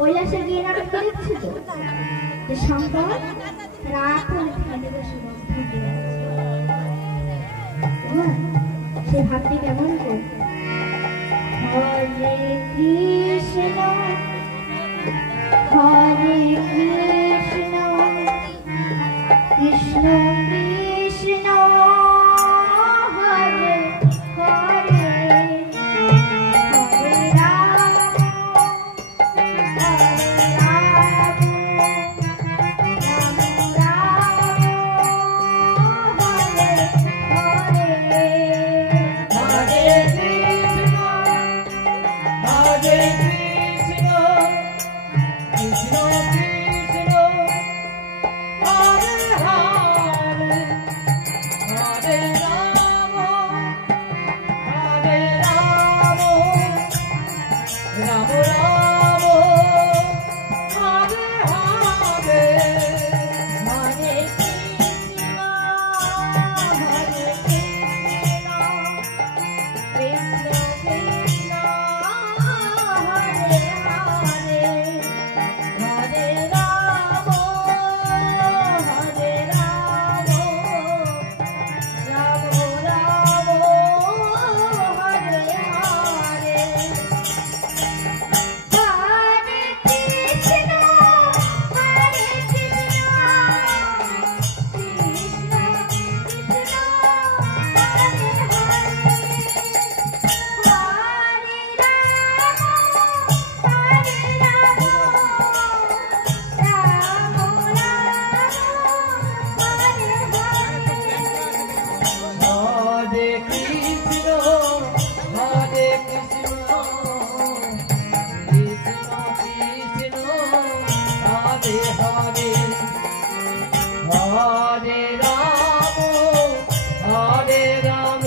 কৈলাসে গিয়ে নাটক দেখছি তো যে শঙ্কর রাত ধ্যানে বসে সে ভাবটি কেমন করে হরে কৃষ্ণ হরে কৃষ্ণ কৃষ্ণ কৃষ্ণ হরে হরে হরে রাম হরে রাম রাম রাম হরে হরে হরে কৃষ্ণ হরে কৃষ্ণ কৃষ্ণ কৃষ্ণ হরে হরে হরে রাম হরে রাম রাম রাম হরে হরে হরে কৃষ্ণ হরে কৃষ্ণ কৃষ্ণ কৃষ্ণ হরে হরে হরে রাম হরে রাম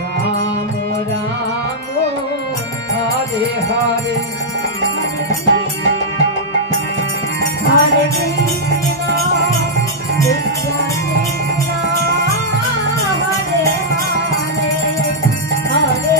রাম রাম হরে হরে হরে কৃষ্ণ হরে কৃষ্ণ কৃষ্ণ কৃষ্ণ হরে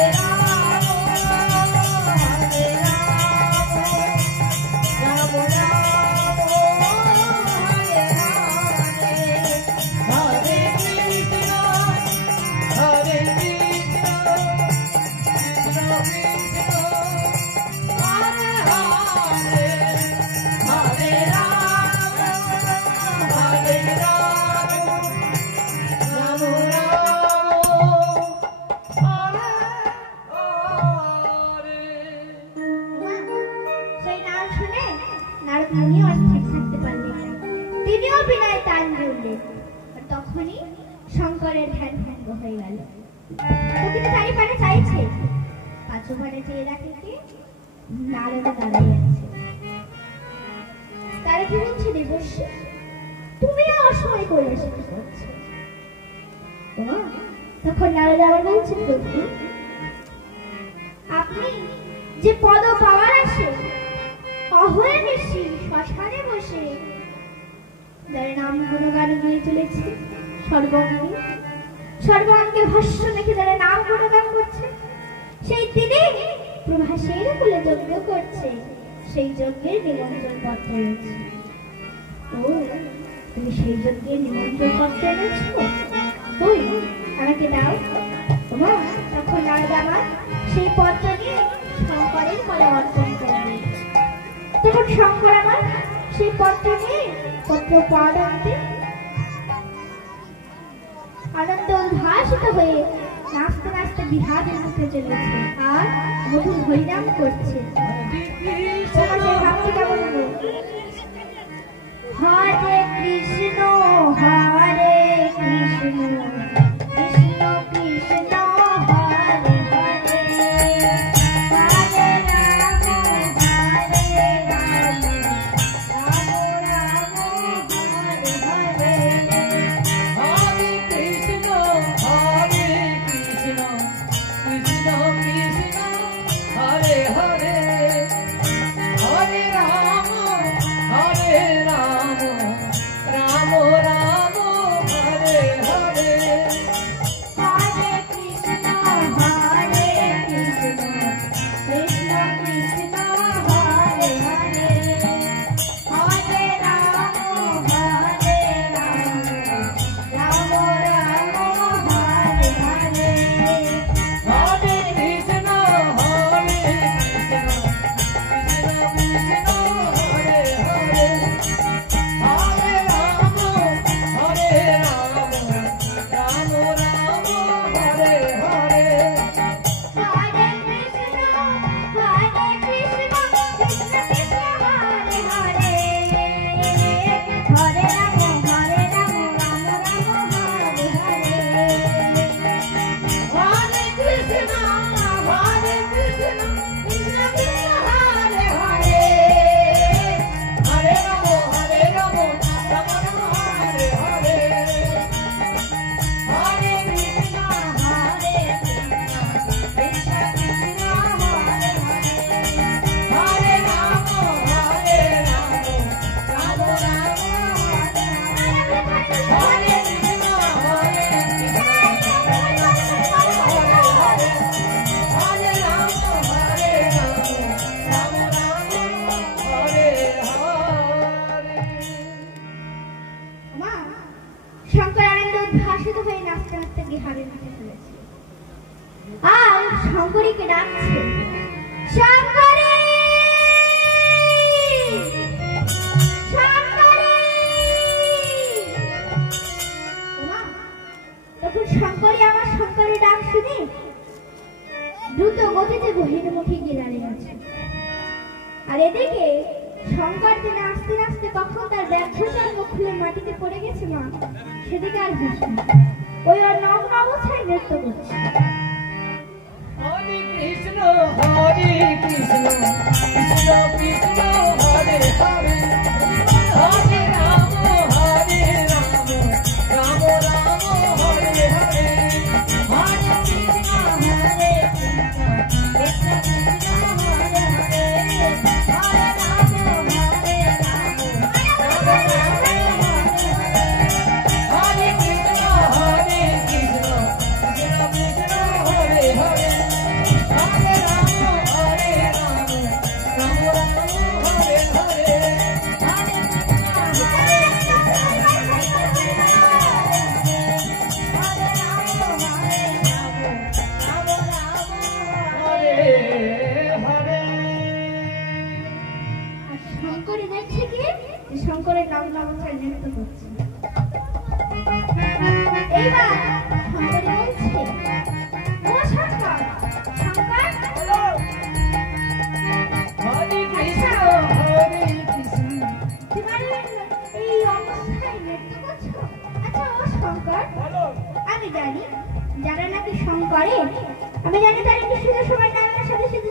তখনই শঙ্করের ধ্যান ভঙ্গ হয়ে গেল। প্রকৃতি চারিপাশে চাইছে, পাঁচু ঘরে চেয়ে দেখে কি নারদা দাঁড়িয়ে আছে। তারা কি বলছে, দেবর্ষি তুমি অসময় করে এসে কি করছো? তখন নারদা আবার বলছে, প্রভু আপনি যে পদ পাওয়ার আসে অহয়ে বেশি শ্মশানে বসে যার নাম গুণগান নিয়ে চলেছে, সর্বাঙ্গে ভস্য মেখে যারা নাম গুণগান করছে, সেই তিনি প্রভাসের কুলে যজ্ঞ করছে, সেই যজ্ঞের নিমন্ত্রণ পত্র এনেছে। ও তুমি সেই যজ্ঞের নিমন্ত্রণ পত্র এনেছ? ওই আমাকে দাও। তোমার তখন নারদ আমার সেই পত্র নিয়ে শঙ্করের পরে অর্পণ করবে। তখন শঙ্কর আমার সেই পত্র নিয়ে পত্র পড়তে আনন্দ উদ্ভাসিত হয়ে নাচতে নাচতে বিহারের মুখে চলেছে আর মধুর হরিনাম করছে। ভাবতে কেমন হলো? হরে কৃষ্ণ হরে কৃষ্ণ কৃষ্ণ কৃষ্ণ হরে হরে হরে রাম হরে রাম রাম রাম হরে হরে হরে কৃষ্ণ কৃষ্ণ কৃষ্ণ হরে হরে হরে রাম রাম রাম হরে হরে আর শঙ্করীকে ডাকছে, শঙ্করী, শঙ্করী। ওমা, তখন শঙ্করী আমার শঙ্করের ডাক শুনে দ্রুত গতিতে বহির্মুখী গিয়ে দাঁড়িয়ে আছে। আর এদিকে শঙ্কর দিনে আস্তে আস্তে কখন তার ব্যবসার মুখ খুলে মাটিতে পড়ে গেছে মা, সেদিকে আর বুঝবে না। ওই আর নগ্ন অবস্থায় নৃত্য করছে। হরে কৃষ্ণ কৃষ্ণ কৃষ্ণ কৃষ্ণ হরে হরে হরে রাম রাম রাম হরে হরে হরে কৃষ্ণ হরে কৃষ্ণ কৃষ্ণ হরে হরে হরে রাম হরে কৃষ্ণ হরে কৃষ্ণ কৃষ্ণ কৃষ্ণ হরে হরে হরে রাম রাম রাম হরে হরে হরে আর শঙ্করী দেখছে কি যে শঙ্করের নগ্ন অবস্থায় নৃত্য করছে। এইবার শঙ্করী বলছে, ও শঙ্কর, শঙ্কর, হরে কৃষ্ণ হরে কৃষ্ণ তোমার এই অবস্থায় নৃত্য করছো? আচ্ছা ও শঙ্কর, আমি জানি যারা নাকি শঙ্করে, আমি জানি তারা কি শুধু সময় নামের সাথে শুধু